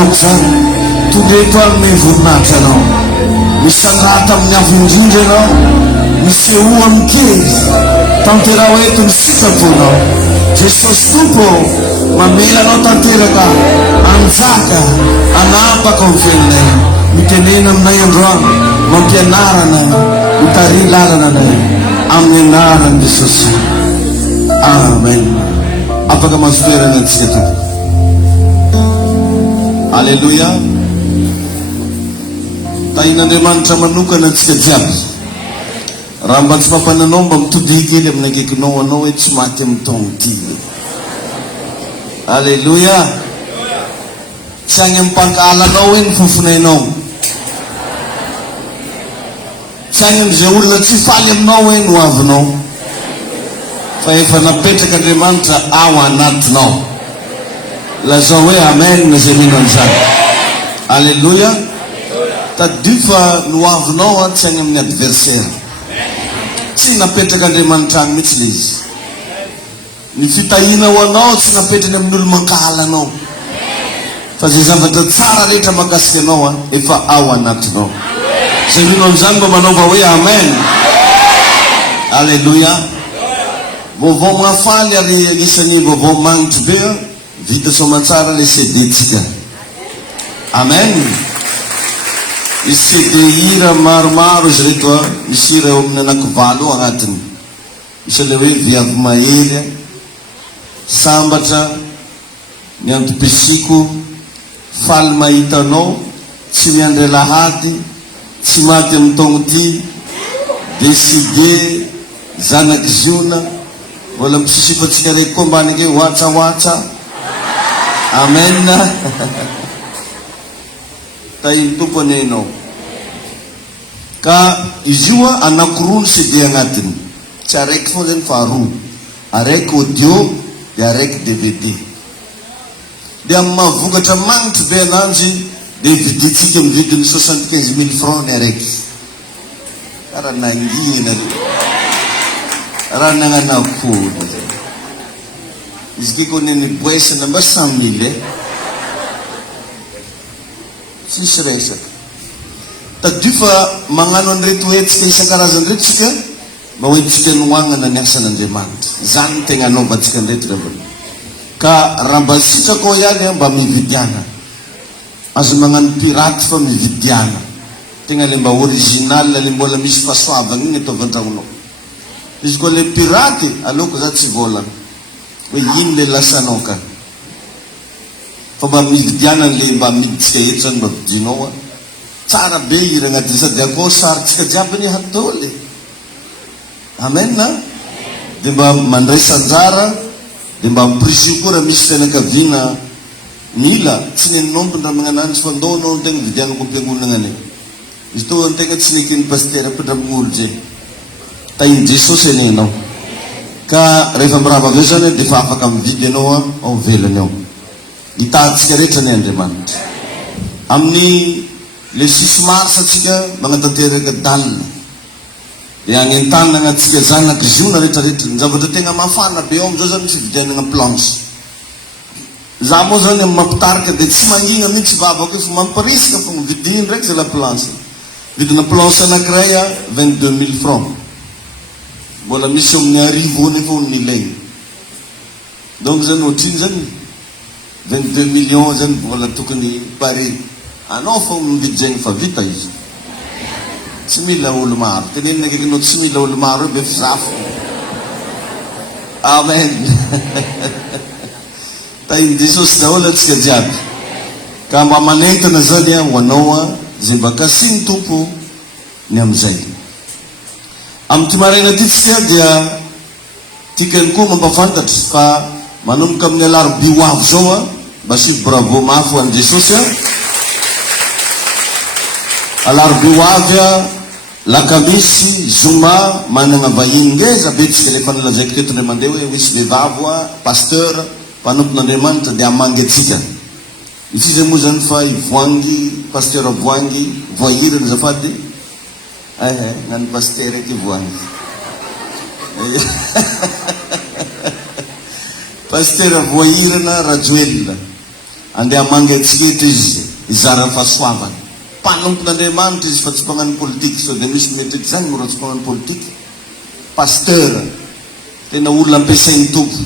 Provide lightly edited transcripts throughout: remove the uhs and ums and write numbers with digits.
ataoko zany tondreto any ny voninahitra anao misy andrata amin'ny avo indrindra anao misy eo amin'ny kely tantera hoeto ny sitraponao Jesosy tompo mamela anao tanteraka anjaka anapaka amin'ny felonay mitenena aminay androany mampianarana mitary lalana anay amin'ny anaran'i Jesosy. Amen. Afaka mazotoerana antsika tompo. Alleluia. Fitahin'Andriamanitra manokana antsika jiaby. Raha mba tsy mampananao mba mitody kely amin'ny akaikinao anao hoe tsy maty amin'ny taona ity. Alleluia. Tsy agny amin'ny mpankala-nao hoe ny fofonainao. Tsy agny amin'izay olona tsy faly aminao hoe no avinao. Fa efa napetraka Andriamanitra ao anatinao. Lazao hoe amen izay mino an'izany. Alleluia. Tadio fa no avinao tsy agny amin'ny adversaire. Tsy napetraka Andriamanitra agny mihitsy le izy. Ny fitahina ho anao tsy napetrany amin'ny olo mankala anao. Fa zay zavatra tsara rehetra mahakasika anao efa ao anatinao. Zay mino an'izany mba manaova hoe amen. Alleluia. Vaovao mahafaly ary anisan'ny vaovao magnitry be vita soamantsara le CD-tsika. Amen. Misy CD hira maromaro izy reto misy hira eo amin'ny anakivalo agnatiny. Misy le hoe viavy mahery, sambatra, ny antom-pisiko, faly mahitanao, tsy miandry lahady, tsy maty amin'ny taogno ity, décidé, zanaky ziona, mbola misisifatsika reky koa mbanike watsa. Amen. Tahiny tompo anenao. Ka izy io anakiroa ny CD agnatiny. Tsy araiky foana zany fa roa. Araiky audio dia araiky DVD. Dia amin'ny mahavokatra magnitry be ananjy dia vidintsika amin'ny vidiny 75,000 francs ny araiky. Karaha nangina raha nagnanakona zay. Izy kiko neny boesana mba 100,000 Tsisy resaka. Tadio fa magnano an'ireto hetsika isan-karazany reto tsika mba hoe tsika noagnana ny asan'Andriamanitra. Zany ny tegna anaovantsika an'ireto rehetra. Ka raha mba sitrako ihany mba mividiana. Azo magnano pirate fa mividiana. Tegna le mba original le mbola misy fahasoavana igny atao an-tragnonao. Izy koa le pirate aleoko za tsy volana. Hoe ino le lasanao ka. Fa mba mividiana le mba miditsika eto zany mba vidinao tsara be hira agnaty sady akao saritsika jiaby ny hatoly. Amen na. Dia mba mandraisa anjara dia mba miprisio koa raha misy fianakaviana mila tsy neninao mpindra magnananjy fa ndao ny tegna vidianako am-piangonana any. Izy to ny tegna tsy nekiny paster apindra amin'olo zay. Tahiny Jesosy enenao. Ka rehefa mirava aveo zany dia fa afaka mividy anao ao velany ao. Hitantsika rehetra ny Andriamanitra. Amin'ny le 6 mars atsika magnatanteraka dalina. Dia agny an-tany agnatsika zanaky ziona rehetrarehetra. Ny zavatra tegna mafana be ao amizao zany fividianana planche. Za moa zany amin'ny mampitarika dia tsy mangina mihitsy vavako fa mampirisika fa mividiny ndraiky zay la planche. Vidina planche anankiray 22,000 francs. Mbola misy eo amin'ny 10,000 efa ny ilaigny. Donc zany ohatriny zany 22 millions zany mbola tokony pare. Anao fa mividy zegny fa vita izy. Tsy mila olo maro. Tenenina kekinao tsy mila olo maro be fizafo. Amen. Tahiny Jesosy daholo antsika jiaby. Ka mba manentana zany ho anao zay mba kasiny tompo ny amizay. Amin'ny maraina ty tsika dia tikany koa mampafantatry fa manomboka amin'ny alarobia ho avy zao mba sivy bravo mafy ho an'i Jesosy alarobia ho avy lakamisy zoma manana vahiny ngeza be tsika lefa nalazaiko teto ndray mandeha hoe misy vehivavo pasteur mpanompon'Andriamanitra dia amangy atsika. Izy zay moa zany fa ivoangy pasteur voangy voahirana zafady nany pasteur eky voangy pasteur voahirana rajoelina andeha mangetsikety izy izara fahasoavana. Mpanompon'Andriamanitra izy fa tsy mpagnano politika. So dia misy metriky zany mora tsy mpagnano politika. Pasteur tena olona ampiasain'ny tompo.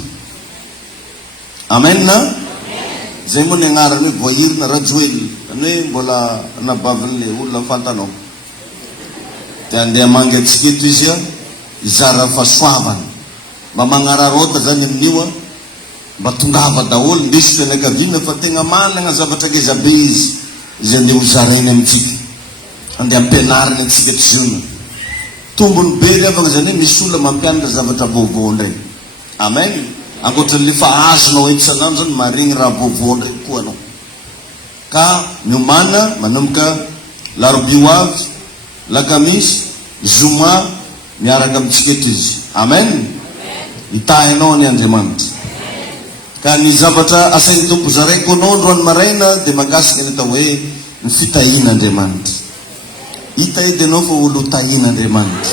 Amen na? Zay moa ny agnarany hoe voahirina rajoely. Any hoe mbola nabavin'le olona fantanao. Dia andeha mangetsikety izy izara fahasoavana. Mba magnararota zany amin'io mba tongava daholo ndesy fianakaviana fa tegna manana zavatra ngeza be izy andeha hozarainy amintsika, andeha ampianarina antsika tsyona. Tombony be levana zany hoe misy olona mampianatra zavatra vaovao ndray. Amen. Ankoatran'le fa azonao etsanandro zany marigny raha vaovao ndray koa anao. Ka miomana manomboka larobia ho avy, lakamisy, zoma miaraka amintsika eto izy. Amen. Itahinao ny Andriamanitra. Ka ny zavatra asain'ny tompo zaraiko anao androany maraina dia magasika ny atao hoe ny fitahin'Andriamanitra. Hita edy anao fa olo tahin'Andriamanitra.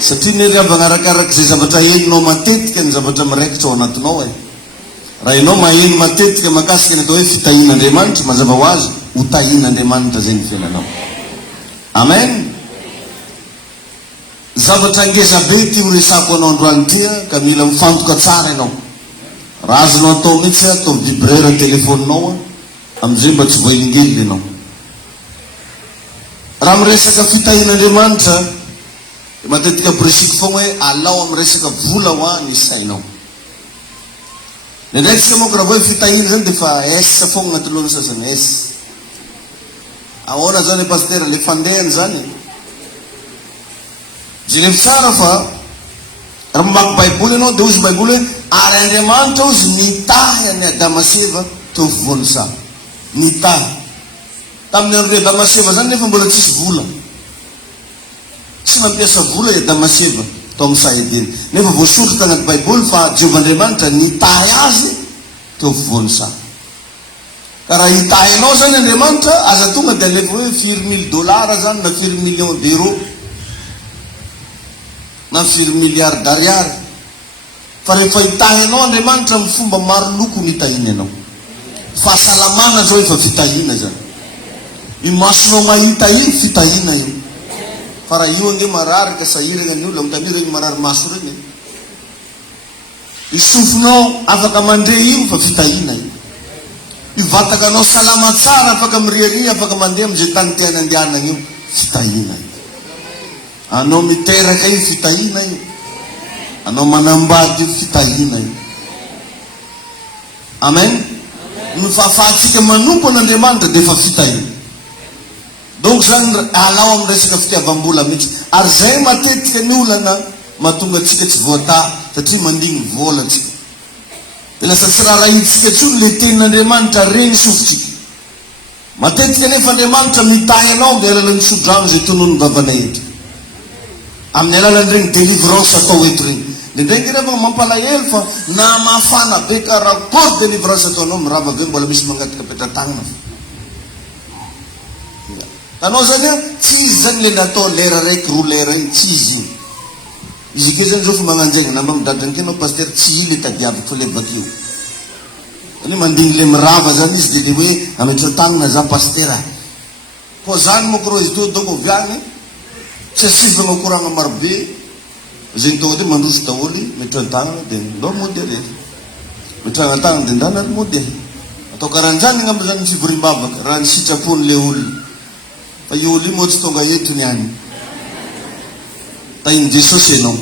Satria ny riavana arakaraka izay zavatra heninao matetika ny zavatra miraikitra ao anatinao. Raha ianao maheno matetika magasika ny atao hoe fitahin'Andriamanitra, mazava ho azy ho tahin'Andriamanitra zay ny fiainanao. Amen. Zavatra ngeza be ty horesako anao androany tia ka mila mifantoka tsara ianao. Raha azonao atao mihitsy atao vibrera telefoninao amizay mba tsy voailingely ianao. Raha miresaka fitahin'Andriamanitra matetika presiko fogna hoe alao amin'ny resaka vola ho any sainao. Ndraiky moa raha hoe fitahina zany dia fa esa fogna agnaty lohany sasany esa. Ahoana zany pasteur le fandehany zany? Jerevy tsara fa raha mamaky baiboly ianao dia ozy baiboly hoe ary Andriamanitra ozy nitahy any Adama sy Eva teo fovoany sa. Nitahy. Tamin'ny andro Adama sy Eva zany nefa mbola tsisy vola. Tsy mampiasa vola Adama sy Eva tao amin'ny sa Edeny. Nefa voasoratra tagnaty baiboly fa Jehovah'Andriamanitra nitahy azy teo fovoany sa. Ka raha hitahinao zany Andriamanitra, aza tonga dia alefa hoe $4,000 zany na $4,000,000 na $4,000,000. Fa rehefa hitahinao Andriamanitra amin'ny fomba maro loko nitahiny ianao. Fahasalamana zao efa fitahina zany. I masonao mahita io fitahina io. Fa raha io ange marary ka sahirana ny olona mitany regny marary maso regny. I sofinao afaka mandre io fa fitahina io. I vatakanao salama tsara afaka miriary afaka mandeha amizay tany tiana andehanana io fitahina io. Anao miteraka io fitahina io. Anao manambady io fitahina io. Amen. Ny fahafahatsika manompo an'Andriamanitra dia efa fitahina. Donc zany alao amin'ny resaka fitiavam-bola mihitsy. Ary zay matetika ny olana mahatonga antsika tsy voata satria mandigny vola antsika. Dia lasa tsy raharahintsika tsony le tenin'Andriamanitra regny sofitsika. Matetika nefa Andriamanitra mitahy anao dia alalan'ny sodrano zay tonon'ny vavana eto. Amin'ny alalan'ireny délivrance atao eto regny. Ndraindray rehefa mampalahelo fa na mafana be karakory délivrance ataonao mirava be mbola misy mangataka petra-tagnana. Tanao zany tsy izy zany le natao lera raiky roa lera iny, tsy izy io. Izy ke zany zao fa magnanjaina namba midadrany kenao pasteur tsy i le tadiaviko fa le bakio. Any mandigny le mirava zany izy dia le hoe ametra-tagnana za pasteur. Po zany moko rô izy to doko viagny tsy asivana koragna marobe. Zay tonga dia mandroso daholy metra-tagnana dia ndao mody rehefa. Metrana-tagnana dia ndana ary mody. Atao karan'izany ngamba zany fivoriam-bavaka raha ny sitrapony le olona. Fa io olo io moa tsy tonga eto ny any. Tahiny Jesosy ianao.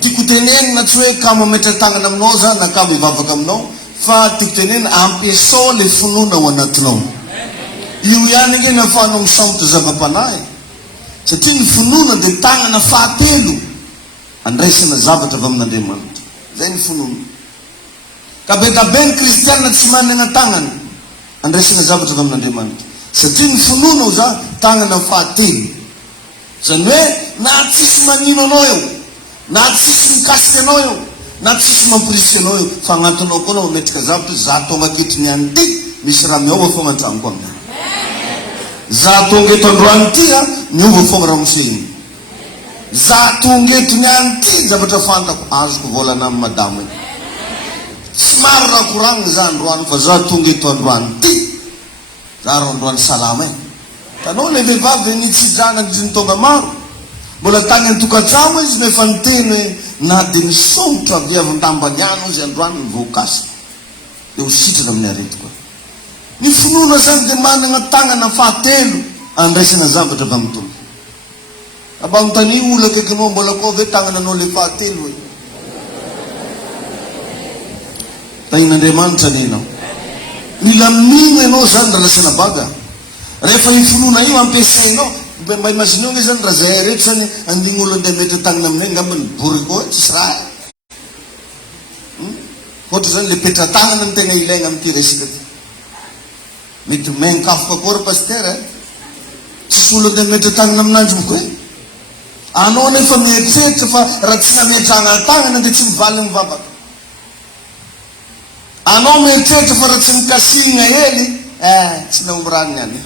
Tiako tenenina tsy hoe kamo metra-tagnana aminao za na kamo hivavaka aminao, fa tiako tenenina ampiasao le finoana ao anatinao. Io ihany nge nahafahanao misaotra zava-panahy. Satria ny finoana dia tagnana fahatelo andraisana zavatra avy amin'Andriamanitra. Zay ny finoana. Ka be da be ny kristianina tsy manana tagnana andraisana zavatra avy amin'Andriamanitra. Satria ny finoana ho za tagnana fahatelo. Zany hoe na tsisy manino anao eo, na tsisy mikasika anao eo, na tsisy mampirisika anao eo, fa agnatinao koa anao metrika zavatra za tonga aketo niany ty misy raha miova fogna an-tragnoko aminy. Za tonga eto androany ty miova fogna raha mosehiny. Za tonga eto niany ty zavatra fantako azoko volana amin'ny madamo iny. Tsy maro raha koragna za androany fa za tonga eto androany ty za ro androany salama e. Tanao le vehivavy nitsidrana ny tonga maro mbola tagny antokatrano izy nefa niteny hoe na de misongotra avy avy-ndambaniano izy androany ny voakasy de ho sitrana amin'ny aretiko. Ny finoana zany de manana tagnana fahatelo andraisana zavatra avy amin'ny tompo. Abagnontany olo akaikinao mbola koa ve tagnananao le fahatelo hoe Fitahin'Andriamanitra ninao. Mila mino ianao zany raha lasana baga. Rehefa io finoana io ampiasainao mba imagineo nge zany raha zay rehetra zany andigny olo andeha metra tagnana aminay ngambany bory koa tsisy raha. Ohatra zany le petra tagnana ny tena ilaigna amin'ity resaka ty. Mety menkafo koa ry pasteur tsisy olo andeha metra tagnana aminanjy moko e. Anao nefa mieritreritra fa raha tsy nametrahana tagnana de tsy mivaly mivavaka. Anao mieritreritra fa raha tsy mikasihina hely tsy naomborany any.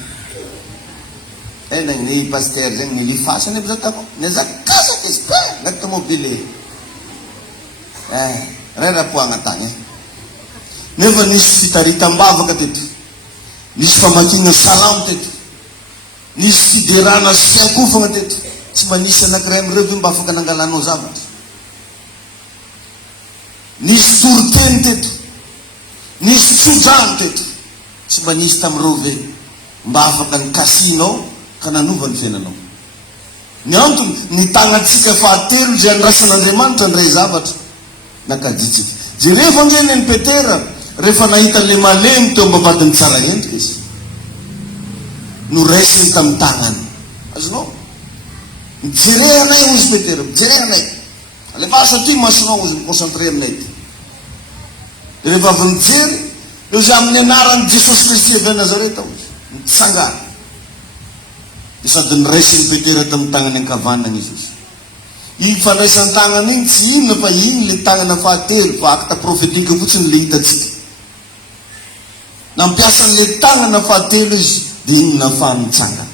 Ny pasteur zany nilifasany aby zatako nezakasaka izy pe nagta mobile rerapoagna tagny nefa nisy fitaritam-bavaka teto, nisy famakina salamo teto, nisy fiderana sy fiakofagna teto. Tsy mba nisy anakiray am'ireo mba afaka nangalanao zavatra. Nisy toroteny teto, nisy tsodrano teto, tsy mba nisy tamin'ireo ve mba afaka nikasihinao ka nanova ny fiainanao. Ny antony ny tagnatsika fahatelo zay andrasan'Andriamanitra ndray zavatra nakaditsika. Jereva nge ny Petera rehefa nahita le malemy teo ambavadiny tsara endrika izy no raisiny tamin'ny tagnany. Azonao mijery anay ozy Petera, mijery anay alefasa ty masonao ozy miconcentré aminay ty. Rehefa avy mijery eo zay amin'ny anaran'i Jesosy Kristy avy Nazareta ozy mitsangana. Sady niraisiny Petera tamin'ny tagnany ankavanana izy ozy. I fandraisany tagnana iny tsy inona fa iny le tagnana fahatelo fa akta profetika fotsiny le hitatsika. Nampiasa le tagnana fahatelo izy de iny nahafahany mitsangana.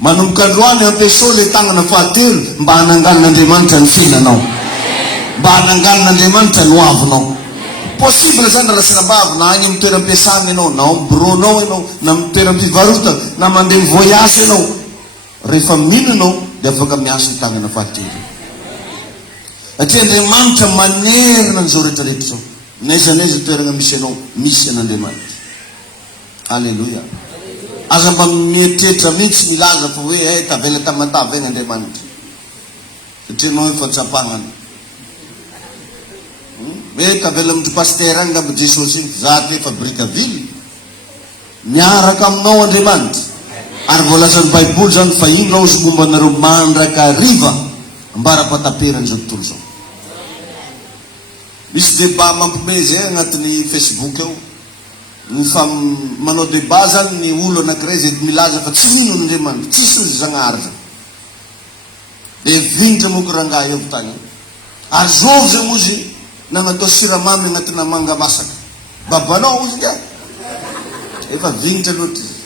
Manomboka androany ampiasao le tagnana fahatelo mba hanangan'Andriamanitra ny fiainanao, mba hanangan'Andriamanitra ny hoavinao. Possible zany raha sinambavy na agny amin'ny toeram-piasana ianao, na amin'ny bureau-nao ianao, na amin'ny toeram-pivarotana, na mandeha mivoyage ianao, rehefa mino ianao de afaka miasa ny tagnana fahatelo. Satria Andriamanitra manerina an'izao rehetrarehetra zao. Naiza naiza toerana misy ianao, misy an'Andriamanitra. Alleluia. Aza mba mieritreritra mihitsy milaza fa hoe tavela tamatavy egny Andriamanitra. Satria anao efa tsapagnany. Tavela amin'ny pasteur agny ngamba Jesosy iny za te fabrika vily miaraka aminao Andriamanitra. Ary voalazan'ny Baiboly zany fa ino raha ozy momba anareo mandraka riva ambara-pataperany zao tontolo zao. Misy débat mampime zay agnatin'ny Facebook eo. Fa manao débat zany ny olo anakiray zay milaza fa tsy mino n'Andriamanitra, tsisy ny zagnahary zany. De vinitra moko rangahy eo tagny. Ary zovy zay mozy nagnatao siramamy agnatina manga masaka. Babanao ozy nga efa vinitra loatra izy.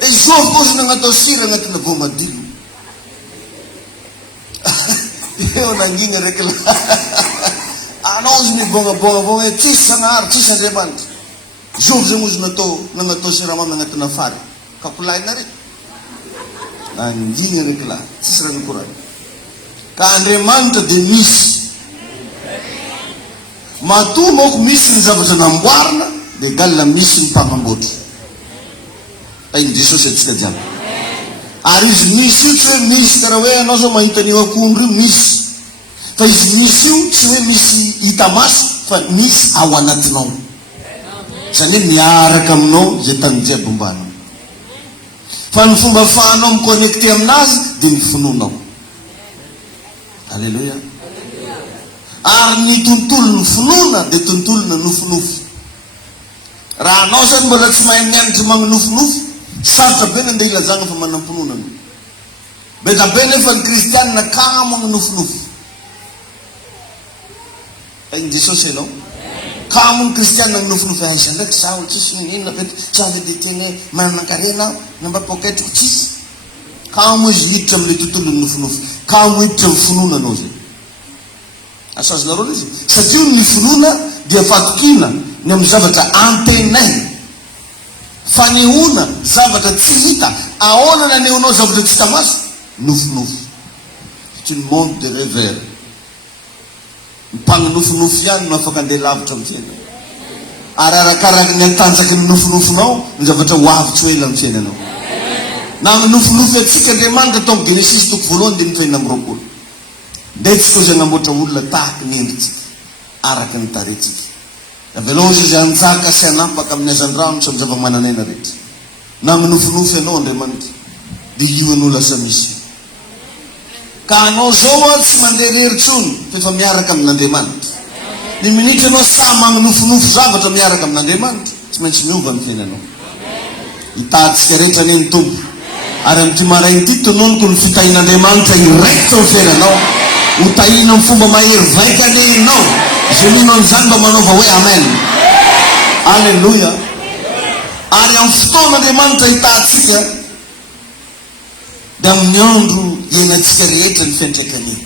E zovy koa ozy nagnatao sira agnatina voamadilo. Eo nangina reky la. Anao ozy mibongabongabonga tsisy zagnahary, tsisy Andriamanitra. Zovy zay mozy nagnatao siramamy agnatina fary. Kapolaina reky. Nangina reky la, tsisy raha nikorany. Ka Andriamanitra de misy. Matoa moko misy ny zavatra namboarina de galina misy ny mpagnamboatra. Tainy Jesosy atsika jiaby. Ary izy misy io tsy hoe misy karaha hoe anao zao mahita an'io akondro io misy. Fa izy misy io tsy hoe misy hita maso fa misy ao anatinao. Zany hoe miaraka aminao zay tany jiaby ombanao. Fa ny fomba ahafahanao miconnecté aminazy de ny finoanao. Alleluia. Ary ny tontolo ny finoana de tontolo na nofinofy. Raha anao zany mbola tsy mahay mianatra magnonofinofi, sarotra be nandeha ilazagna fa manam-pinoana anao. Beta be nefa ny kristianina kamo agnofinofy. Hainy Jesosy ianao. Kamo ny kristianina agnofinofy. Aiza ndraiky za olo tsisy inona pety za le de tena manankarena namba poketriko tsisy. Kamo izy hiditra am'le tontolo ny nofinofy. Kamo hiditra amin'ny finoana anao zay. Asazonareo izy satria ny finoana dia fatokina ny amin'ny zavatra antenaina, fanehoana zavatra tsy hita. Ahoana nanehoanao zavatra tsy hita maso? Nofinofo. C'est une monde de rêveurs. Mpagnonofo ihany no afaka andeha lavitra amin'ny fiainana. Ary arakaraka ny atanjaky ny nofinofinao ny zavatra ho avy tsy ho ela amin'ny fiainanao. Na ny nofinofy atsika Andriamanitra tao amin'ny Genesis toko voalohany dia ny 2:20. Ndetsika izay namboatra olona tahaka ny endritsika araka ny taretsika. Avelao izy anjaka sy anapaka amin'ny hazan-drano sy amin'ny zava-manan'aina rehetra. Na ny nofinofy ianao Andriamanitra dia io anao lasa misy. Ka anao zao tsy mandeha rery-tsony fa efa miaraka amin'Andriamanitra. Ny minitra anao sa magnofinofy zavatra miaraka amin'Andriamanitra, tsy maintsy miova amin'ny fiainanao. Hitantsika rehetra ny ny tompo. Ary amin'ity marain'ity tononoko ny fitahin'Andriamanitra iraikitra amin'ny fiainanao. Ho tahina amin'ny fomba mahery vaika alehinao. Izay mino an'izany mba manaova hoe amen. Alleluia. Ary amin'ny fotoan'Andriamanitra hitantsika dia amin'ny andro iainantsika rehetra ny fiantraikany.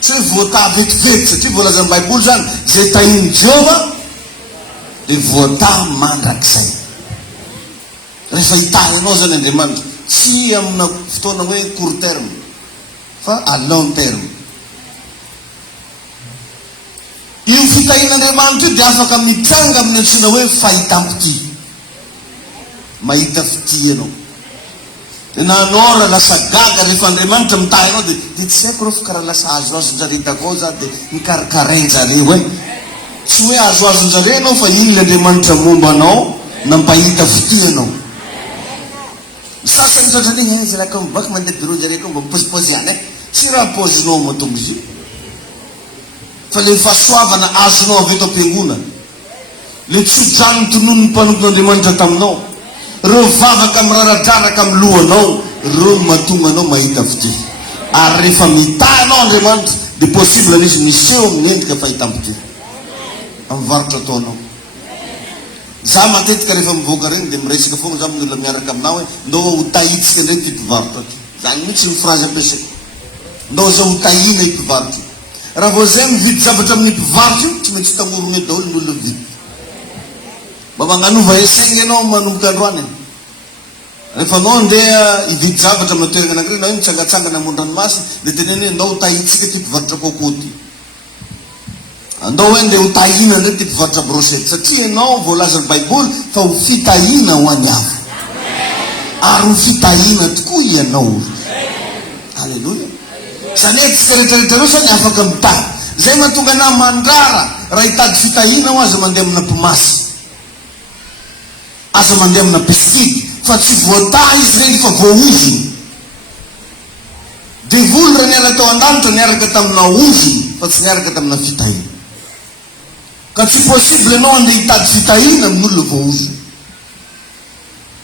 Tsy hoe voatà vetivety, satria voalaza amin'ny Baiboly zany zay tahiny Jehova dia voatà mandrakizay. Rehefa hitahinao zany Andriamanitra, tsy amina fotoana hoe court terme fa à long terme. Io fitahin'Andriamanitra io dia afaka mitranga amin'ny antsoina hoe fahitam-pity. Mahita fity ianao. Dia na anao raha lasa gaga rehefa Andriamanitra mitahy anao dia tsy haiko rehefa karaha lasa azoazon-jareo za dia mikarakarain-jareo hoe. Tsy hoe azoazon-jareo anao fa inona Andriamanitra momba anao nampahita fity anao. Sasany tratran'iny zalaka mivaky mandeha bureau jareo ko mba mipozipozy ihany tsy raha pozinao mahatonga izy io. Fa le fahasoavana azonao avy eto am-piangona, le tsodrano tonon'ny mpanompon'Andriamanitra taminao, reo vavaka miraradraraka amin'ny lohanao, reo mahatonga anao mahita fity. Ary rehefa mitahy anao Andriamanitra dia possible izy miseho amin'ny endrika fahitam-pity amin'ny varotra ataonao. Za matetika rehefa mivoaka regny dia miresaka foana za min'olona miaraka aminao hoe ndao ho tahitsika ndray ty mpivarotra ty. Zany mihitsy ny phrase ampiasaiko. Ndao zao ho tahina i mpivarotra. Raha vao zay mividy zavatra amin'ny mpivarotra io tsy maintsy tamorony daholo ny olona mividy. Mba manganova esaigny ianao manomboka androany. Rehefa anao andeha hividy zavatra amin'ny toerana anankiray, na hoe mitsangatsangana amondranomasina dia teneny hoe ndao ho tahitsika ty mpivarotra coco ty. Andao hoe ndeha ho tahina ndray ty mpivarotra brochette, satria ianao voalaza ny Baiboly fa ho fitahina ho any hafa. Ary ho fitahina tokoa ianao. Alleluia. Zany hoe tsika rehetrarehetra reo zany afaka mitahy. Zay mahatonga na mandrara raha hitady fitahina ho aza mandeha amina mpimasy, aza mandeha amina pestigy, fa tsy voatahy izy regny fa voaozony. Devoly raha niara tao an-danitra niaraka tamina ozony fa tsy niaraka tamina fitahina. Ka tsy possible ianao andeha hitady fitahina amin'olona voaozony.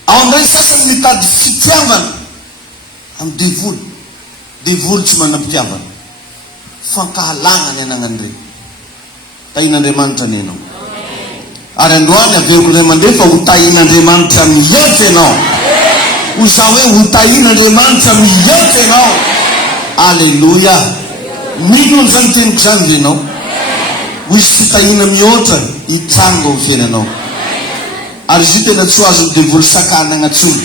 Ao am'ray sasany mitady fitiavana amin'ny devoly. Devoly tsy manam-pitiavana, fankahalana ny anagnany regny. Tahin'Andriamanitra ny ianao. Ary androany averiko ray mandeha fa ho tahin'Andriamanitra mihety ianao. Ho za hoe ho tahin'Andriamanitra mihety ianao. Alleluia. Mino an'izany teniko zany ve ianao? Ho izy fitahina mihoatra hitranga ho fiainanao. Ary izy tena tsy ho azony devoly sakana agnatsony,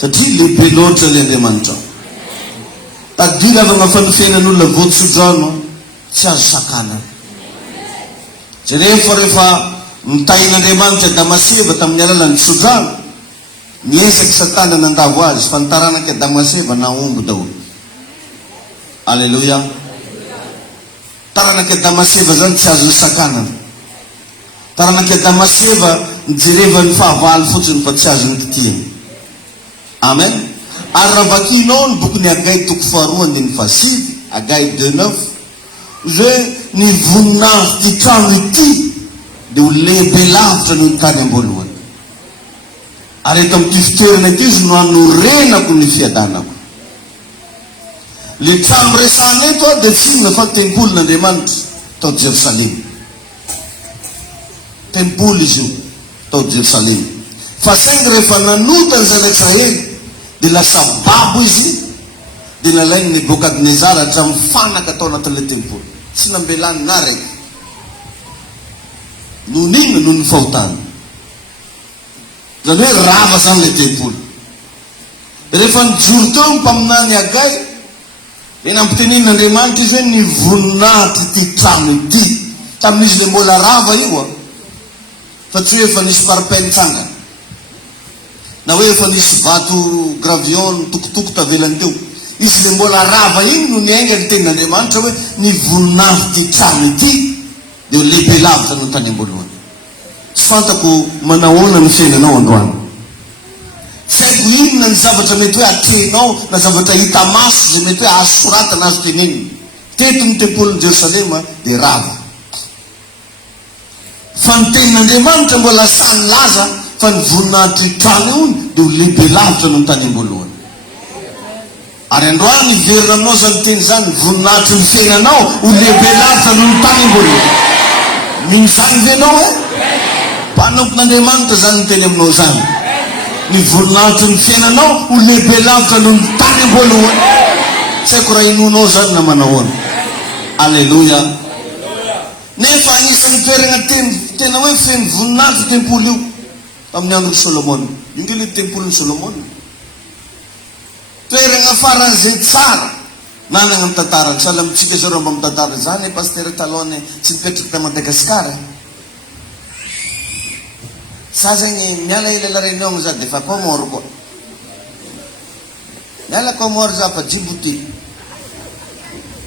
satria lehibe loatra le Andriamanitra. Tadila avy amafany fiainan'olona voatsodrano tsy azo sakana. Rehefa mitahin'Andriamanitra Damaseva tamin'ny alalan'ny tsodrano, niesaky Satana nandavo azy fa nitaranaka Damaseva naomby daholo. Alleluia. Taranaka Damaseva zany tsy azo sakana. Taranaka Damaseva nijerevany fahavalo fotsiny fa tsy azo nititiany. Amen. Ary raha vakinao ny boky ny Agay toko 2:7, Agay 2:9, hoe ny voninahitra ty trano ity dia ho lehibe lavitra noho ny tany am-boalohany. Ary eto amin'ity fitoerana ity izy no hanorenako ny fiadanako. Le trano resahana eto dia tsy inona fa tempolin'Andriamanitra tao Jerosalema. Tempoly izy io tao Jerosalema. Fa saingy rehefa nanota ny zanak'Israely dia lasa babo izy, dia nalainy Nebokadnezara hatramin'ny fanaka tao anatin'ilay tempoly. Tsy nambelany na raiky. noho n'inona noho ny fahotana. Zany hoe rava zany le tempolo. Rehefa nijoro teo mpaminany Agay, dia nampitenin'Andriamanitra izy hoe ny voninahitra ity trano ity. Tamin'izy le mbola rava io fa tsy hoe efa nisy parapelitsangana na hoe efa nisy vato gravion tokotoko tavelany teo. Izy le mbola rava iny no niainga ny tenin'Andriamanitra hoe ny voninahitra ity trano ity dia lehibe lavitra no tany am-boalohany. Tsy fantako manahoana ny fiainanao androany. Tsy haiko inona ny zavatra mety hoe atrenao na zavatra hita maso zay mety hoe azo soratana azo teneniny. Teto ny tempolin'i Jerosalema dia rava. Fa ny tenin'Andriamanitra mbola samy laza fa ny voninahitra trano io dia ho lehibe lavitra no tany am-boalohany. Ary androany verina aminao zany teny zany, voninahitra ny fiainanao ho lehibe lavitra no tany am-boalohany. Mino zany venao mpanompon'Andriamanitra zany ny teny aminao zany. Ny voninahitra ny fiainanao ho lehibe lavitra no tany am-boalohany. Tsy haiko raha inonao zany na manahoana. Alleluia. Nefa anisan'ny toerana tena hoe feno voninahitra tempolo io tamin'ny andron'ny Solomona. Io le tempolin'ny Solomona. Toerana faran'izay tsara nanana amin'ny tantarany. Sahala amintsika zao raha mba mitantara zany pasteur Talone tsy nipetraka ta Madagasikara. Za zany miala ila réunion za dia fa Comore koa. Miala Comore za fa Djibouti.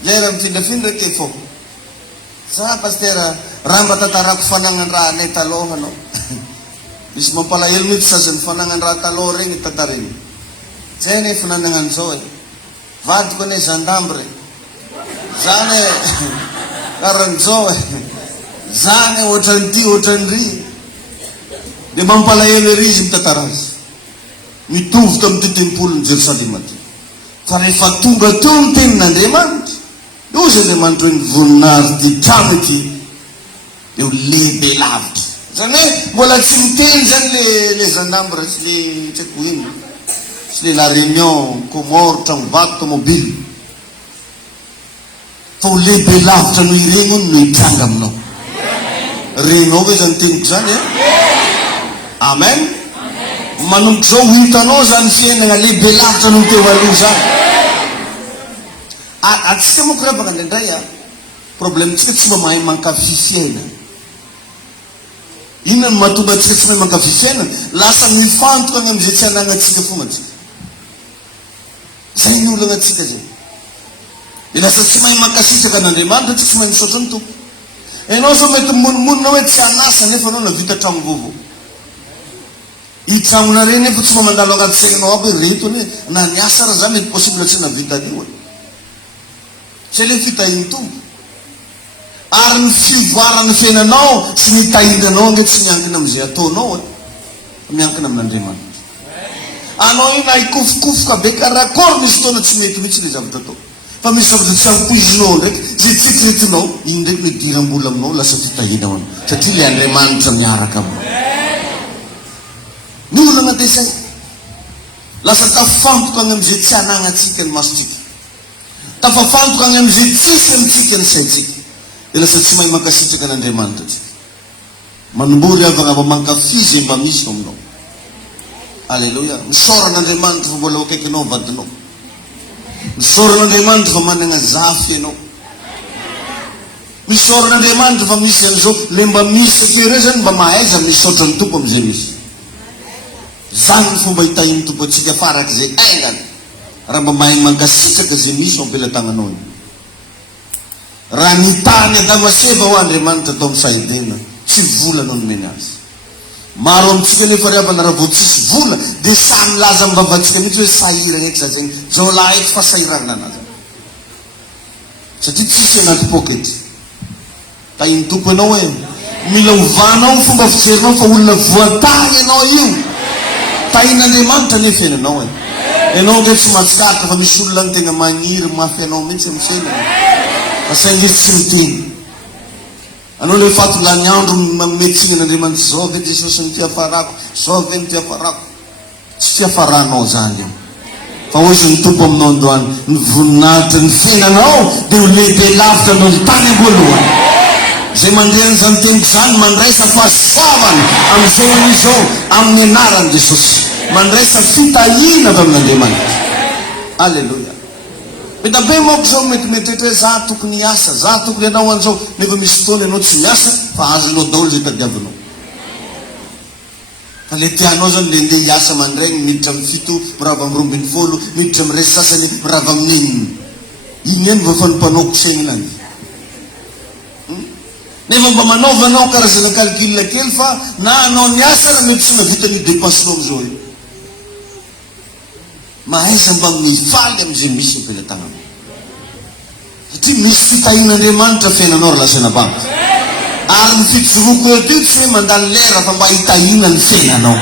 Lera mifindrafindra ke fo. Sa pasteur raha mba tantarako fanagnan raha anay taloha anao. Misy mampalahelo mihitsy sasany fanagnan raha taloha regny tantareny. Zay ne fananagnan zao vadiko ane zandambre. Zany karan'izao zany ohatran'ity ohatran'ry. Dia mampalahelo ery izy mitantara azy. Mitovy tamin'ity tempolin'i Jerosalema ty. Fa rehefa tonga teo ny tenin'Andriamanitra, io izy Andriamanitra hoe ny voninahitra ity trano ity dia ho lehibe lavitra. Zany hoe mbola tsy miteny zany le zandambre sy le tsy haiko ino. Sy le la Réunion, Comore, tranovato, tomobile. Fa ho lehibe lavitra no ireny no hitranga aminao. Renao hoe zany teniko zany Amen. Manomboka zao ho hitanao zany fiainana lehibe lavitra no teo aloha zany. Atsika moa koa baka indraindray problemtsika tsy mba mahay mankafy fiainana. Inona no mahatonga atsika tsy mahay mankafy fiainana? Lasa mifantoka any amin'izay tsy anagnatsika fomatsika. Zay ny olana atsika zay. Dia lasa tsy mahay mankasitraka an'Andriamanitra, tsy mahay misaotra ny tompo. Ianao zao mety monimonina hoe tsy anasa nefa anao navita trano vaovao. I tranona reny nefa tsy mba mandalo agnaty sainanao aby hoe reto ane na niasa raha za mety possible tsy navita anio. Tsy le fitahin'ny tompo. Ary ny fivoarany fiainanao sy ny tahindranao nge tsy miankina amin'izay ataonao miankina amin'Andriamanitra. Anao io na hikofokofoka be karakory misy fotoana tsy mety mihitsy le zavatra atao. Fa misy zavatra tsy ampoizinao ndraiky zay tsy eritreretinao, iny ndraiky le diram-bola aminao lasa fitahinao satria le Andriamanitra miaraka aminao. Ny olana dia zay lasa tafantoka any amin'izay tsy anagnatsika ny masotsika, tafafantoka any amin'izay tsisy amintsika ny saintsika, dia lasa tsy mahay mankasitraka an'Andriamanitra tsika. Manombory avana mba mankafy zay mba misy aminao. Alleluia. Misaoran'Andriamanitra fa mbola akaikinao vadinao. Misaoran'Andriamanitra fa manana zafy ianao. Misaoran'Andriamanitra fa misy an'izao le mba misy aty zany mba mahaiza misaotra ny tompo amin'izay misy. Zany ny fomba hitahin'ny tompo atsika farak'izay aingany raha mba mahay mankasitraka zay misy ao am-pelantagnanao iny. Raha nitany Adama sy Eva ho Andriamanitra tao amin'ny sahidena, tsy vola no nomeny azy. Maro amintsika nefa riavana raha vao tsisy vola dia samy laza mivavatsika mihitsy hoe sahirana eky za zany zao lahy eky fa sahirana anazy. Satria tsisy anaty pokety. Tahin'ny tompo ianao hoe mila ovanao fomba fijerinao fa olona voatany ianao io. Tahin'Andriamanitra nefa fiainanao ianao nge tsy mahatsikaritra fa misy olona ny tena maniry mafy anao mihitsy amin'ny fiainana. Fa saingy tsy miteny. Anao le fato lany andro mametsinan'Andriamanitra zao ve Jesosy ny fiafarako, zao ve ny fiafarako. Tsy fiafaranao zany io. Fa ozy ny tompo aminao androany ny voninahitra ny fiainanao dia ho lehibe lavitra no ny tany am-boalohany. zay mandreany zany tempo zany mandraisa fahasiavana am'izao an'izao amin'ny anaran' Jesosy, mandraisa fitahina avy amin'Andriamanitra. Alleluia. Metabe moako zao metimety hoe za tokony hiasa, za tokony anao an'izao, nefa misy fotoana ianao tsy miasa fa azonao daholo zay tadiavinao. Fa le tianao zany le hiasa mandregny miditra amin'ny fito, mirava amin'ny 12, miditra amin'ny ray sasany, mirava amin'ny iny eny va fanompanao kosegnanany. Nefa mba manaovanao karazana calcul kely fa na anao niasa na mety tsy navita ny dépensenao am'izao io. Mahaiza mba mifaly am'izay misy ampelantanana. Satria misy fitahin'Andriamanitra fiainanao ry lasena banka. Ary ny fijoroako eto io tsy hoe mandany lera fa mba hitahina ny fiainanao.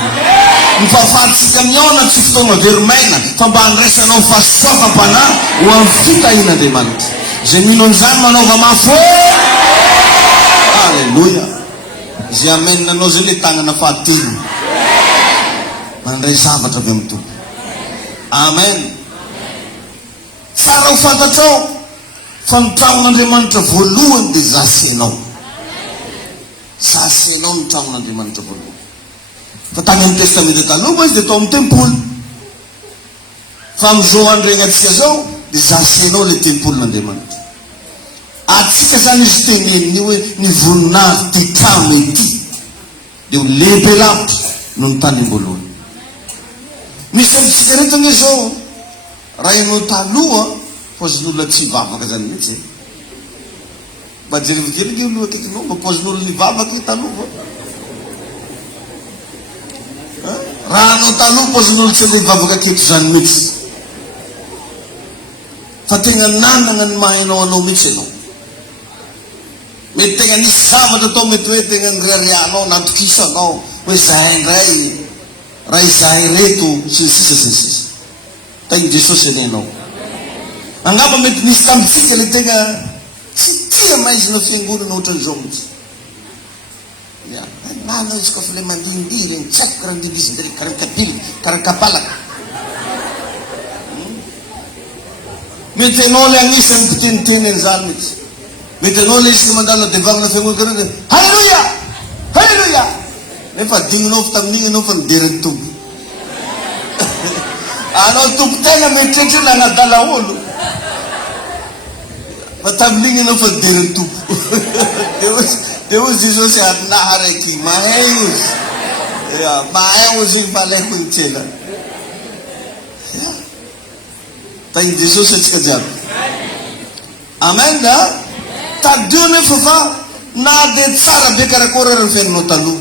Mifafatsika aminao na tsy fotoana verimaina fa mba andraisanao fahasoafam-panahy ho amin'ny fitahin'Andriamanitra. Zay mino an'izany manaova mafy. Alleluia. Zay amenanao zay le tagnana fahatelo mandray zavatra avy amin'ny tompo. Amen. Tsara ho fantatrao fa ny tragnon'Andriamanitra voalohany dia zasenao. Zasenao ny tragnon'Andriamanitra voalohany. Fa tany amin'ny testamenta taloha izy dia tao amin'ny tempoly. Fa amin'izao andregnatsika zao dia zasenao le tempolin'Andriamanitra. Atsika zany izy teneniny hoe ny voninahity ty trano ity dia ho lehibe lavitra no ny tany am-boalohany. Misy amitsika retana zao raha ianao taloha pozin'olona tsy hivavaka zany mihitsy. Mba jerevijeriky olo akaikinao mba pozin'olona hivavaka taloha. Raha anao taloha pozin'olo tsy le hivavaka aketo zany mihitsy. Fa tegna nanana ny mahainao anao mihitsy ianao. Mety tegna nisy zavatra atao, mety hoe tegna nirarianao natokisanao hoe zahay indray raha izahay reto sisisisisisa. Tainy Jesosy enenao. Angamba mety nisy tamitsika le tegna tsy tia maizina fiangonana ohatran'izao mihitsy. Nana izy kofa le mandindiry ny tsy haiko karaha ndibizy ndray karakapily karakapalaka. Mety ianao le agnisan'ny mpiteniteny an'izany mihitsy. Mety ianao le isika mandala devagna fiangonana karaha halleluia halleluia. Nefa digninao fa tamin'igny anao fa nideriny tompo. Anao tompo tena mieritreritra hoe nanadala olo. Fa tamin'igny anao fa nideriny tompo. Dia ozy Jesosy adinahy raiky mahay ozy. Mahay ozy iny fa alaiko ny tsela. Tainy Jesosy atsika jiaby. Amen da. Tadio nefa fa na dia tsara be karakory ary ny fiainanao taloha.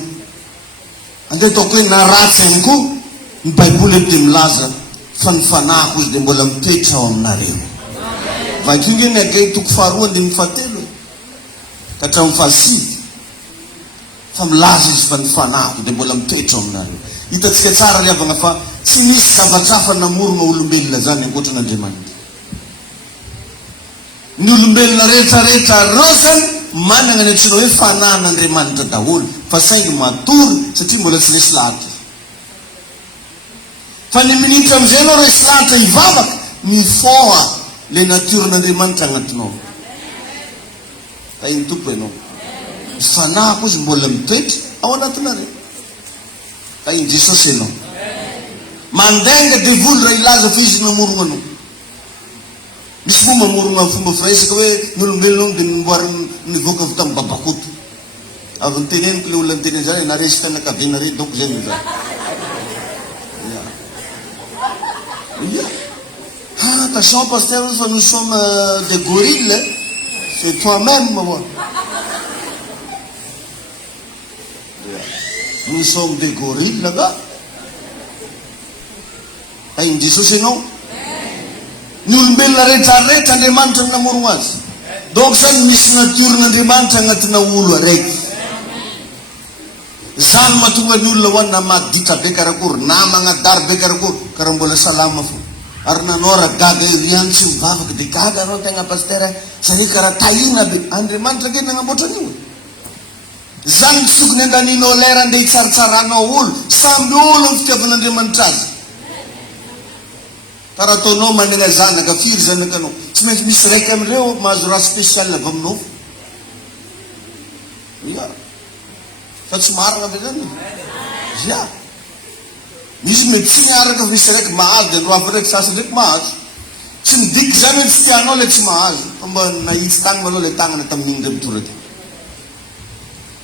Andeha ataoko hoe na ratsy ihany koa ny baiboly eto dia milaza fa ny fanahiko izy dia mbola mitoetra ao aminareo. Vakio nge ny agay toko faharoa dia ny fahatelo ka hatramin'ny fahasivy. Fa milaza izy fa ny fanahiko dia mbola mitoetra ao aminareo. Hitatsika tsara liavana fa tsy misy zavatrafa namorona olombelona zany ankoatran'Andriamanitra. Ny olombelona rehetrarehetra reo zany manana ny antsoina hoe fanan'Andriamanitra daholo fa saingy matory satria mbola tsy resy lahatra. Fa ny minitra am'izay anao resy lahatra hivavaka mifoha le natiorn'Andriamanitra agnatinao. Fa iny tompo ianao fanahiko izy mbola mitoetra ao anatinareo. Fa iny Jesosy ianao mandenga devoly raha ilaza fa izy namorona anao. Misy fomba morona fomba firaisaka hoe ny olombelona dia nimboariny nivoaka avy tamin'ny babakoto. Avy nyteneniko le olona nyteneny zany na resy fianakaviana re donc zay zany. Attention pasteur fa nous sommes des gorilles. C'est toi-même moi. Nous sommes des gorilles là-bas. Hainy Jesosy ianao. Ny olombelona rehetrarehetra Andriamanitra ny namorona azy. Donc zany misy natiorn'Andriamanitra agnatina olo araiky. Zany mahatonga ny olona hoany na maditra be karakory na magnadary be karakory karaha mbola salama fo. Ary nanao raha gaga riany tsy mivavaka dia gaga anao tegna pasteur zare karaha tahina be. Andriamanitra ke nagnamboatra an'io. Zany tsy tokony andaninao lera andeha hitsaritsarahnao olo. Samby olo ny fitiavan'Andriamanitra azy. Karaha ataonao manana zanaka firy zanaka anao. Tsy maintsy misy raiky amin'ireo mahazo raha spécial avy aminao. fa tsy marina be zany ya misy mety tsy miaraka misy raiky mahazo de andro hafa raiky sasy ndraiky mahazo tsy midiky zany hoe tsy tianao le tsy mahazo fa mba nahitsy tagny maloha le tagnana tamin'igny dre mitorady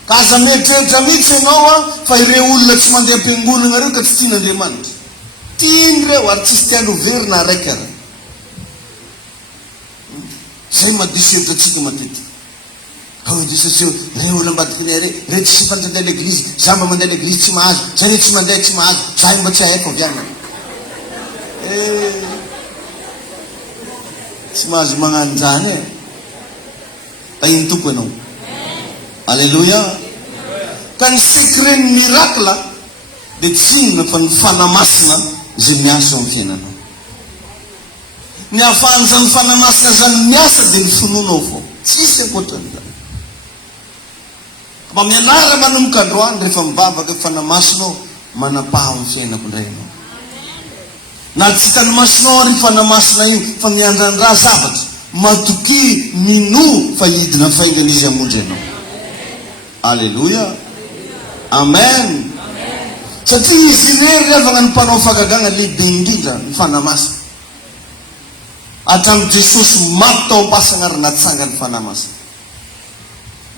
ka aza mietrehitra mihitsy ianao a fa ireo olona tsy mandeha am-piangonana reo ka tsy tian'Andriamanitra tiany reo ary tsisy tiany overina araiky ary zay madisevitra atsika matetika disaseo reo olona ambadiky ny re re tsy fandeha l'eglizy za mba mandeha l'eglizy tsy mahazo zay re tsy mandeha tsy mahazo za mba tsy haiko aviana tsy mahazo magnano zany tahiny toko ianao alleluia ka ny secret ny miracle de tsy inona fa ny fanamasina zay miasa amin'ny fiainanao ny ahafahany zany fanamasina zany miasa de ny finoanao fo tsisy ankoatran'izany mba mianara manomboka androany rehefa mivavaka fanamasinao manapaha amin'ny fiainako indray ianao na tsy tanomasinao ary fanamasina io fa miandrandra zavatra matoky mino fa hidina faingana izy amondra ianao alleluia amen satria izy irery avana ny mpanao fagagana lehibe indrindra ny fanamasina hatramin'ny Jesosy maty tao am-pasana ary natsanga ny fanamasina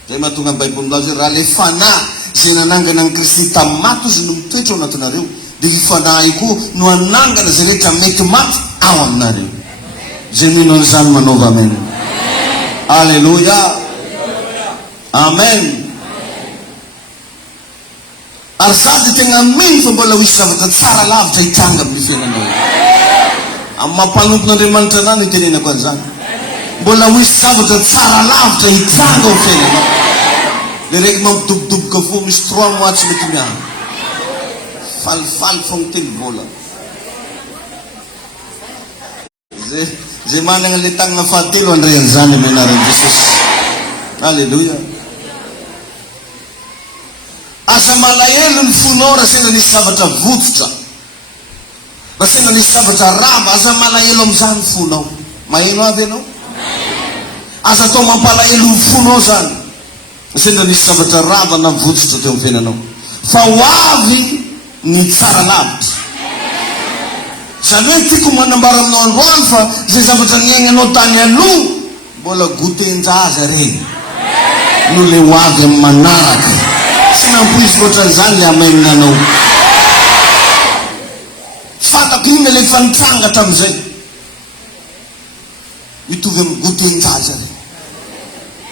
zay mahatonga ny baiboly milaza raha le fanahy zay nanangana ny Kristy tamin'ny maty izy no mitoetra ao anatinareo de io fanahy koa no anangana zay rehetra mety maty ao aminareo zay mino an'izany manaova amen alleluia amen ary sady tena mino fa mbola hoisy zavatra tsara lavitra hitranga amin'ny fiainanao amin'ny mampanompon'Andriamanitra anany itenenako an'izany mbola hoisy zavatra tsara lavitra hitranga amin'ny fiainanao le raiky mampidobodoboka fo misy 3 mois tsy mety miana falifaly fogna teny vola zay manana le tagnana fahatelo andray an'izany amy anaran'i Jesosy alleluia asa malahelo ny fonao raha sendra nisy zavatra vototra raha sendra nisy zavatra rava aza malahelo am'izany fonao maheno avy ianao aza atao mampalahelo ny fonao zany sendra nisy zavatra rava na vototra teo amin'ny fiainanao fa ho avy ny tsara lavitra zany hoe tiako manambara aminao androany fa zay zavatra niainanao tany aloha mbola gotenjaza reny no le ho avy amin'ny manaraka tsy nampoizy koatran'izany le amainanao fatako iny le efa nitranga tam'izay mitovy amin'ny gotenjaza reny